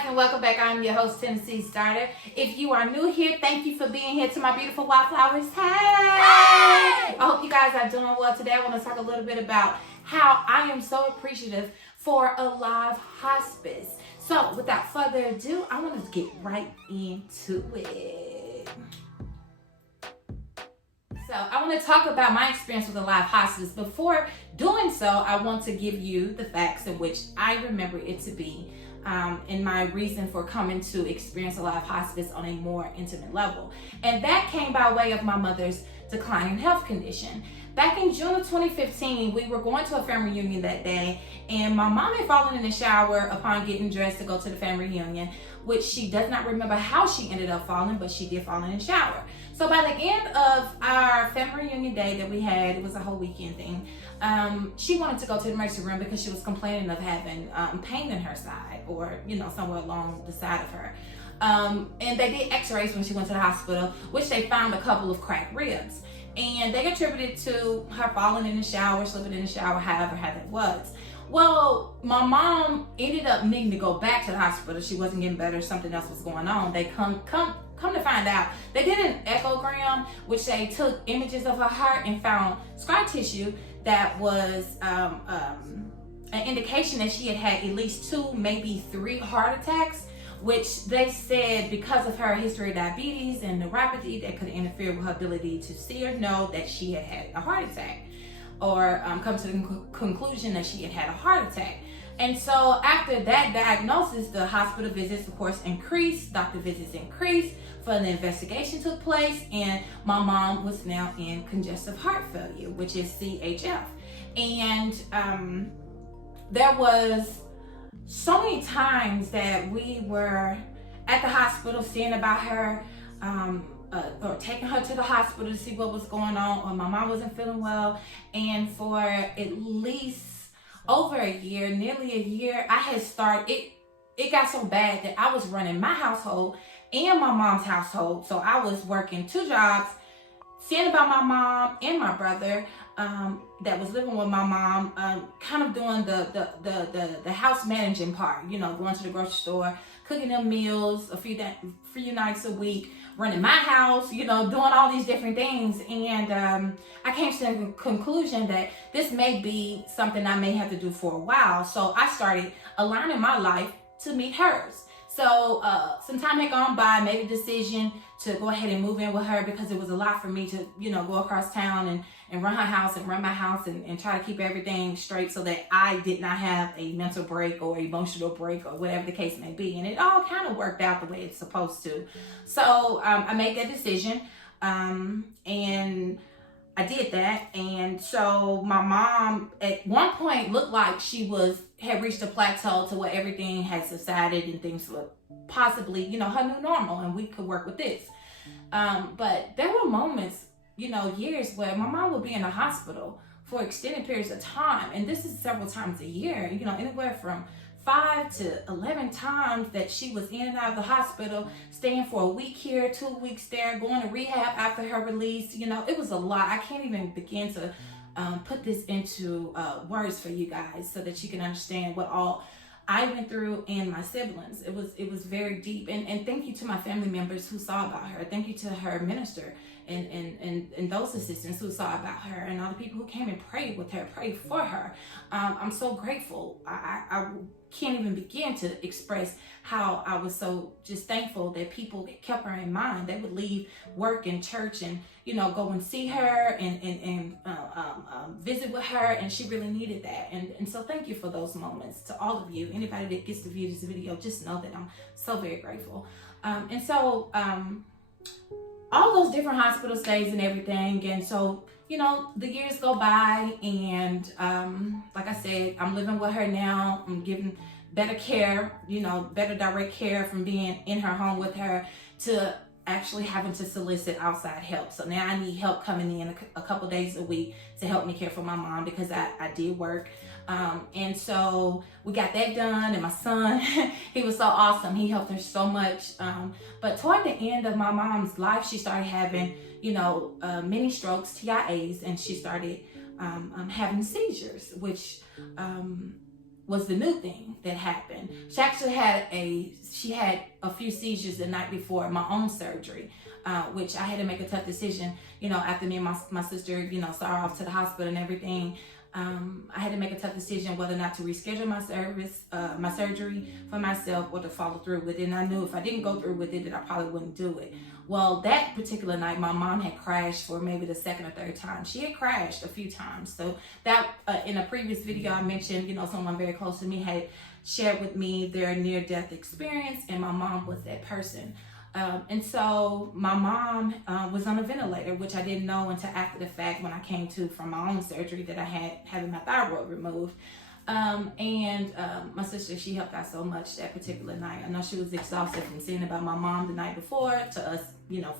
guys, and welcome back. I'm your host, Tennessee Starter. If you are new here, thank you for being here. To my beautiful wildflowers, hey! I hope you guys are doing well. Today I want to talk a little bit about how I am so appreciative for Alive Hospice. So without further ado, I want to get right into it. So I want to talk about my experience with Alive Hospice. Before doing so, I want to give you the facts in which I remember it to be, and my reason for coming to experience Alive Hospice on a more intimate level. And that came by way of my mother's declining health condition. Back in June of 2015, we were going to a family reunion that day, and my mom had fallen in the shower upon getting dressed to go to the family reunion, which she does not remember how she ended up falling, but she did fall in the shower. So by the end of our family reunion day that we had, it was a whole weekend thing, she wanted to go to the emergency room because she was complaining of having pain in her side, or somewhere along the side of her. And they did x-rays when she went to the hospital, which they found a couple of cracked ribs. And they attributed to her falling in the shower, slipping in the shower, however that was. Well, my mom ended up needing to go back to the hospital. She wasn't getting better. Something else was going on. They come to find out, they did an echogram, which they took images of her heart and found scar tissue that was an indication that she had at least 2, maybe 3 heart attacks, which they said because of her history of diabetes and neuropathy that could interfere with her ability to see or know that she had had a heart attack, or come to the conclusion that she had had a heart attack. And so after that diagnosis, the hospital visits, of course, increased, doctor visits increased, further investigation took place, and my mom was now in congestive heart failure, which is CHF. And there was so many times that we were at the hospital seeing about her, or taking her to the hospital to see what was going on, or my mom wasn't feeling well. And for at least over a year, nearly a year, I had started, it got so bad that I was running my household and my mom's household. So I was working 2 jobs, seeing about my mom and my brother that was living with my mom, kind of doing the house managing part, going to the grocery store, cooking them meals a few nights a week, running my house, doing all these different things. And I came to the conclusion that this may be something I may have to do for a while. So I started aligning my life to meet hers. So some time had gone by, I made a decision to go ahead and move in with her because it was a lot for me to, go across town and run her house and run my house and try to keep everything straight so that I did not have a mental break or emotional break or whatever the case may be. And it all kind of worked out the way it's supposed to. So I made that decision, and I did that. And so my mom at one point looked like she had reached a plateau to where everything had subsided and things were possibly, her new normal, and we could work with this. But there were moments, years where my mom would be in the hospital for extended periods of time. And this is several times a year, anywhere from 5 to 11 times that she was in and out of the hospital, staying for a week here, 2 weeks there, going to rehab after her release. It was a lot. I can't even begin to put this into words for you guys so that you can understand what all I went through and my siblings. It was very deep. And thank you to my family members who saw about her. Thank you to her minister and those assistants who saw about her, and all the people who came and prayed with her, prayed for her. I'm so grateful. I can't even begin to express how I was so just thankful that people kept her in mind. They would leave work and church and go and see her and visit with her, and she really needed that. And so thank you for those moments. To all of you, anybody that gets to view this video, just know that I'm so very grateful. And so all those different hospital stays and everything, and so the years go by, and like I said, I'm living with her now. I'm giving better care, better direct care, from being in her home with her to actually having to solicit outside help. So now I need help coming in a couple days a week to help me care for my mom, because I did work. And so we got that done, and my son, he was so awesome. He helped her so much. But toward the end of my mom's life, she started having, mini strokes, TIAs, and she started having seizures, which was the new thing that happened. She actually had a few seizures the night before my own surgery, which I had to make a tough decision, after me and my sister, saw her off to the hospital and everything. I had to make a tough decision whether or not to reschedule my surgery for myself or to follow through with it. And I knew if I didn't go through with it, that I probably wouldn't do it. Well, that particular night, my mom had crashed for maybe the second or third time. She had crashed a few times. So that, in a previous video, I mentioned, someone very close to me had shared with me their near-death experience, and my mom was that person. And so my mom was on a ventilator, which I didn't know until after the fact when I came to from my own surgery that I had having my thyroid removed. And my sister, she helped out so much that particular night. I know she was exhausted from seeing about my mom the night before to us,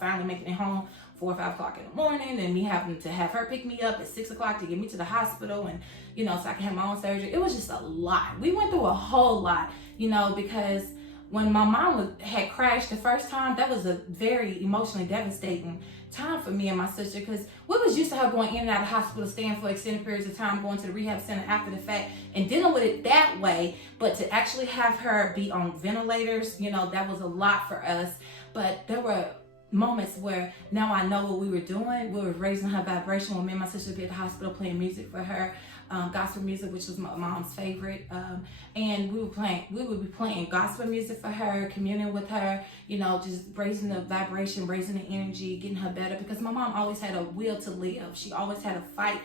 finally making it home 4 or 5 o'clock in the morning, and me having to have her pick me up at 6 o'clock to get me to the hospital, and so I could have my own surgery. It was just a lot. We went through a whole lot, because when my mom had crashed the first time, that was a very emotionally devastating time for me and my sister, because we was used to her going in and out of the hospital, staying for extended periods of time, going to the rehab center after the fact, and dealing with it that way. But to actually have her be on ventilators, that was a lot for us. But there were moments where now I know what we were doing. We were raising her vibration when me and my sister would be at the hospital playing music for her, gospel music, which was my mom's favorite. And we would be playing gospel music for her, communing with her, just raising the vibration, raising the energy, getting her better, because my mom always had a will to live. She always had a fight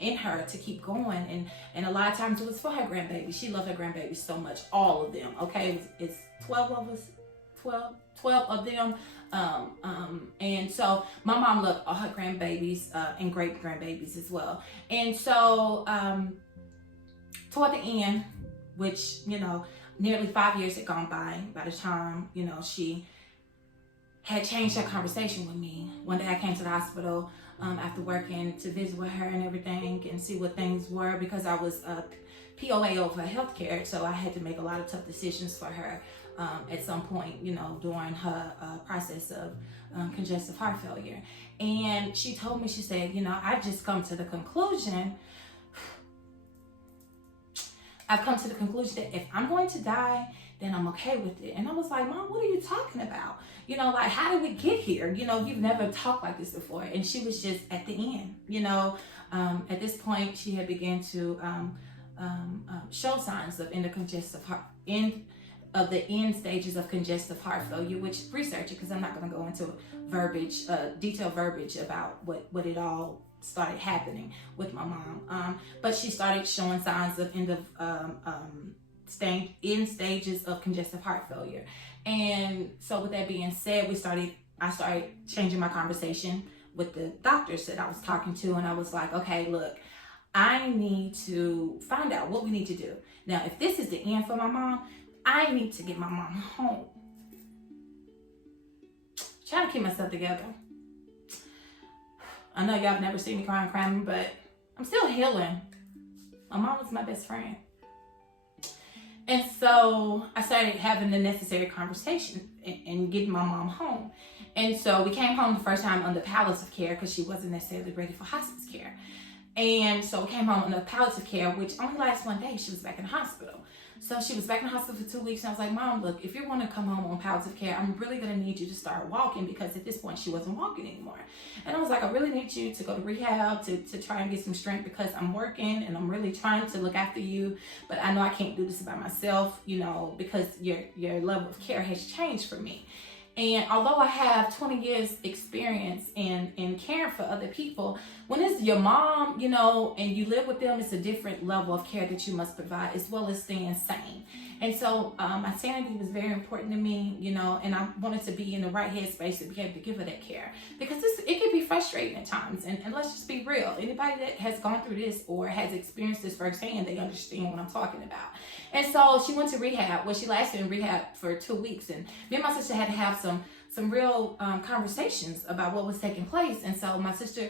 in her to keep going, and a lot of times it was for her grandbaby. She loved her grandbabies so much, all of them. Okay, it's 12 of us, 12 of them. And so my mom loved all her grandbabies and great grandbabies as well. And so toward the end, which nearly 5 years had gone by the time she had changed her conversation with me. One day I came to the hospital after working to visit with her and everything and see what things were, because I was POA over healthcare, so I had to make a lot of tough decisions for her at some point, during her process of congestive heart failure. And she told me, she said, I've just come to the conclusion, that if I'm going to die, then I'm okay with it. And I was like, Mom, what are you talking about? How did we get here? You've never talked like this before. And she was just at the end, at this point, she had begun to show signs of the end stages of congestive heart failure, which research it, because I'm not going to go into detailed verbiage about what it all started happening with my mom. But she started showing signs of end stages of congestive heart failure. And so with that being said, I started changing my conversation with the doctors that I was talking to, and I was like, okay, look, I need to find out what we need to do. Now, if this is the end for my mom, I need to get my mom home. Trying to keep myself together. I know y'all have never seen me crying, but I'm still healing. My mom was my best friend. And so I started having the necessary conversation and getting my mom home. And so we came home the first time under palliative care, because she wasn't necessarily ready for hospice care. And so we came home under palliative care, which only lasted 1 day. She was back in the hospital. So she was back in the hospital for 2 weeks, and I was like, Mom, look, if you want to come home on palliative care, I'm really going to need you to start walking, because at this point she wasn't walking anymore. And I was like, I really need you to go to rehab to try and get some strength, because I'm working and I'm really trying to look after you, but I know I can't do this by myself, because your level of care has changed for me. And although I have 20 years experience in caring for other people, when it's your mom, and you live with them, it's a different level of care that you must provide, as well as staying sane. And so my sanity was very important to me, and I wanted to be in the right headspace to be able to give her that care, because it can be frustrating at times. And let's just be real. Anybody that has gone through this or has experienced this firsthand, they understand what I'm talking about. And so she went to rehab. Well, she lasted in rehab for 2 weeks, and me and my sister had to have some real conversations about what was taking place. And so my sister,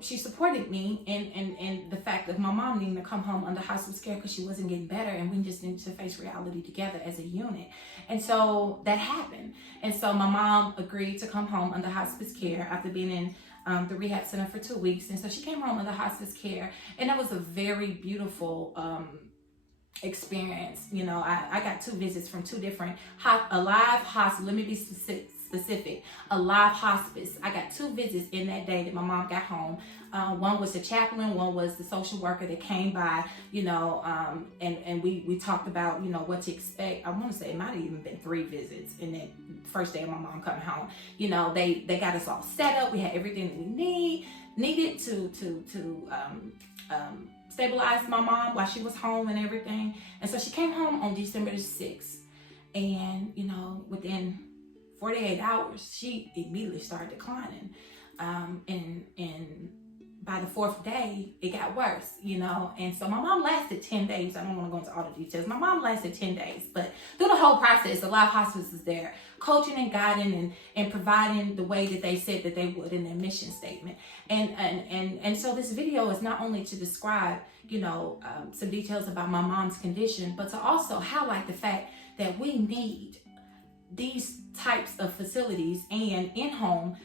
she supported me in the fact that my mom needed to come home under hospice care, because she wasn't getting better, and we just needed to face reality together as a unit. And so that happened. And so my mom agreed to come home under hospice care after being in the rehab center for 2 weeks. And so she came home under hospice care, and that was a very beautiful experience. You know, I got 2 visits from 2 different Alive Hospice. Let me be specific. Alive Hospice. I got 2 visits in that day that my mom got home. One was the chaplain, one was the social worker that came by, you know, and we talked about, you know, what to expect. I want to say it might have even been 3 visits in that first day of my mom coming home. You know, they got us all set up. We had everything that we needed to stabilize my mom while she was home and everything. And so she came home on December the 6th. And, you know, within 48 hours, she immediately started declining. And by the 4th day, it got worse, you know. And so my mom lasted 10 days. I don't want to go into all the details. My mom lasted 10 days. But through the whole process, Alive Hospice is there, coaching and guiding and providing the way that they said that they would in their mission statement. And so this video is not only to describe, you know, some details about my mom's condition, but to also highlight the fact that we need these types of facilities and in-home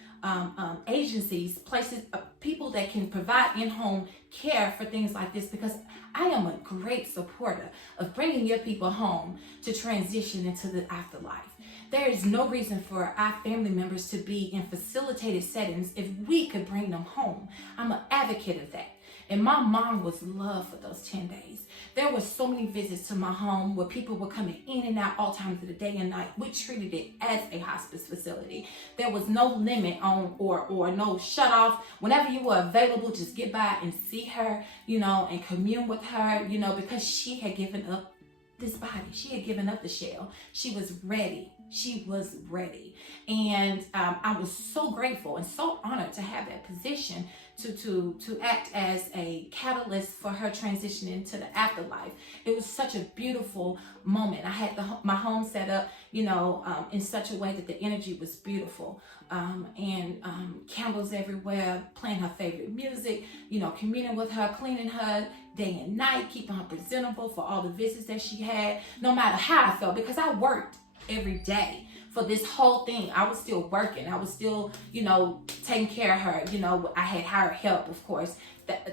agencies, places, people that can provide in-home care for things like this, because I am a great supporter of bringing your people home to transition into the afterlife. There is no reason for our family members to be in facilitated settings if we could bring them home. I'm an advocate of that. And my mom was loved for those 10 days. There were so many visits to my home where people were coming in and out all times of the day and night. We treated it as a hospice facility. There was no limit on or no shut off. Whenever you were available, just get by and see her, you know, and commune with her, you know, because she had given up this body. She had given up the shell. She was ready. She was ready. And I was so grateful and so honored to have that position to act as a catalyst for her transition into the afterlife. It was such a beautiful moment. I had my home set up, you know, in such a way that the energy was beautiful. And candles everywhere, playing her favorite music, you know, communing with her, cleaning her day and night, keeping her presentable for all the visits that she had, no matter how I felt, because I worked every day. For this whole thing, I was still working. I was still, you know, taking care of her. You know, I had hired help, of course.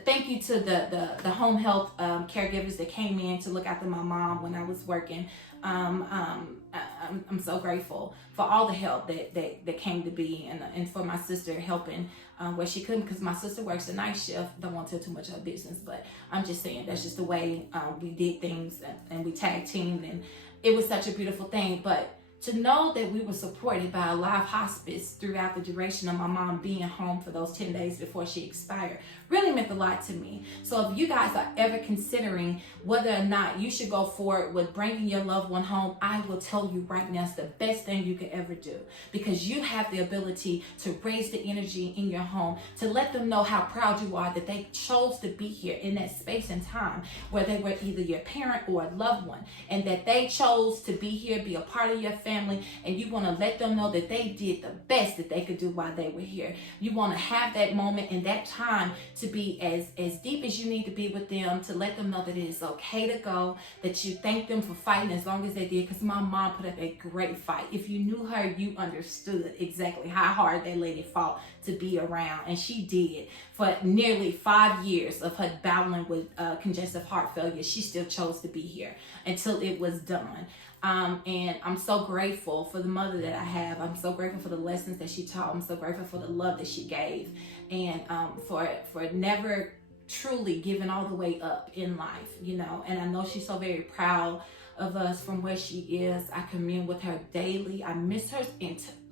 Thank you to the home health caregivers that came in to look after my mom when I was working. I'm so grateful for all the help that came to be, and for my sister helping where she couldn't, because my sister works the night shift. Don't want to tell too much of her business, but I'm just saying that's just the way we did things, and we tag teamed, and it was such a beautiful thing. But to know that we were supported by Alive Hospice throughout the duration of my mom being home for those 10 days before she expired really meant a lot to me. So if you guys are ever considering whether or not you should go forward with bringing your loved one home, I will tell you right now, it's the best thing you could ever do, because you have the ability to raise the energy in your home, to let them know how proud you are that they chose to be here in that space and time where they were either your parent or a loved one, and that they chose to be here, be a part of your family, and you want to let them know that they did the best that they could do while they were here. You want to have that moment and that time to be as deep as you need to be with them, to let them know that it is okay to go, that you thank them for fighting as long as they did, because my mom put up a great fight. If you knew her, you understood exactly how hard that lady fought to be around, and she did. For nearly 5 years of her battling with congestive heart failure, she still chose to be here until it was done. And I'm so grateful for the mother that I have. I'm so grateful for the lessons that she taught. I'm so grateful for the love that she gave, and for never truly giving all the way up in life, you know. And I know she's so very proud of us from where she is. I commune with her daily. I miss her,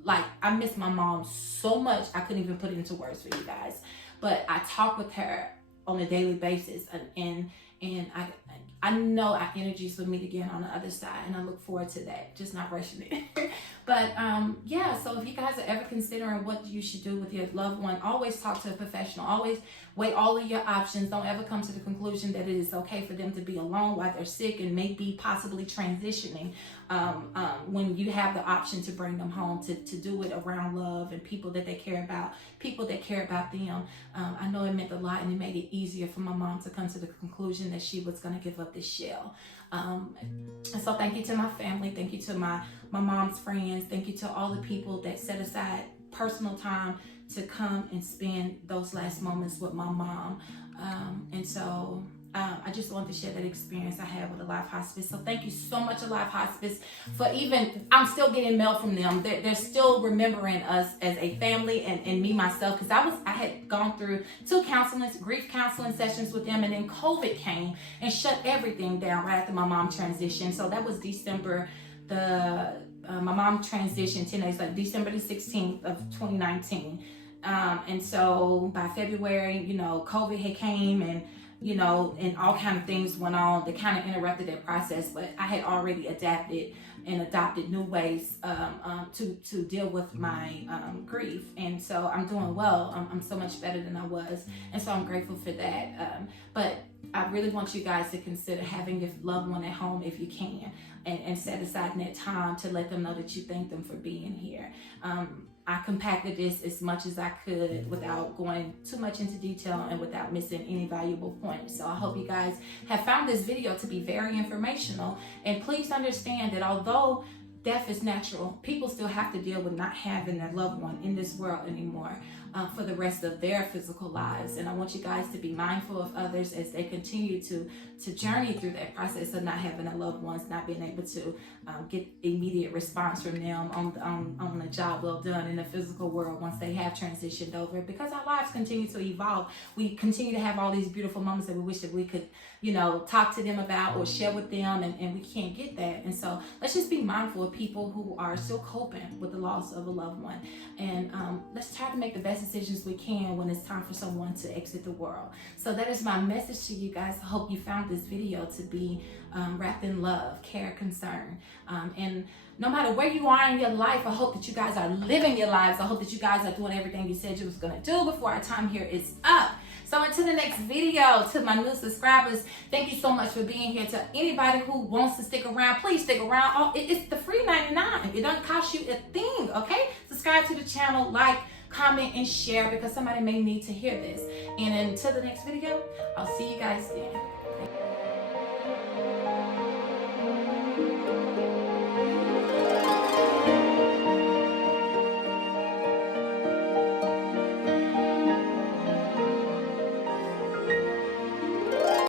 I miss my mom so much. I couldn't even put it into words for you guys, but I talk with her on a daily basis, and I know our energies will meet again on the other side, and I look forward to that, just not rushing it. But yeah, so if you guys are ever considering what you should do with your loved one, always talk to a professional. Always weigh all of your options. Don't ever come to the conclusion that it is okay for them to be alone while they're sick and maybe possibly transitioning, when you have the option to bring them home, to do it around love and people that they care about, people that care about them. I know it meant a lot, and it made it easier for my mom to come to the conclusion that she was going to give up this shell. And so thank you to my family. Thank you to my mom's friends. Thank you to all the people that set aside personal time to come and spend those last moments with my mom. And so I just wanted to share that experience I had with Alive Hospice. So thank you so much, Alive Hospice, for even, I'm still getting mail from them. They're still remembering us as a family and me, myself, because I had gone through 2 grief counseling sessions with them, and then COVID came and shut everything down right after my mom transitioned. So that was December, my mom transitioned 10 days, like December the 16th of 2019. And so by February, you know, COVID had came, and you know, and all kind of things went on that kind of interrupted that process. But I had already adapted and adopted new ways to deal with my grief, and so I'm doing well. I'm so much better than I was, and so I'm grateful for that. But I really want you guys to consider having your loved one at home if you can, and set aside that time to let them know that you thank them for being here. I compacted this as much as I could without going too much into detail and without missing any valuable points. So I hope you guys have found this video to be very informational. And please understand that although death is natural, people still have to deal with not having their loved one in this world anymore for the rest of their physical lives. And I want you guys to be mindful of others as they continue to journey through that process of not having their loved ones, not being able to get immediate response from them on a job well done in the physical world once they have transitioned over. Because our lives continue to evolve, we continue to have all these beautiful moments that we wish that we could, you know, talk to them about or share with them, and we can't get that. And so let's just be mindful of people who are still coping with the loss of a loved one, and let's try to make the best decisions we can when it's time for someone to exit the world. So that is my message to you guys. I hope you found this video to be wrapped in love, care, concern, and no matter where you are in your life, I hope that you guys are living your lives. I hope that you guys are doing everything you said you was going to do before our time here is up. So until the next video, to my new subscribers, thank you so much for being here. To anybody who wants to stick around, please stick around. Oh, it's the free 99. It doesn't cost you a thing, okay? Subscribe to the channel, like, comment, and share, because somebody may need to hear this. And until the next video, I'll see you guys then.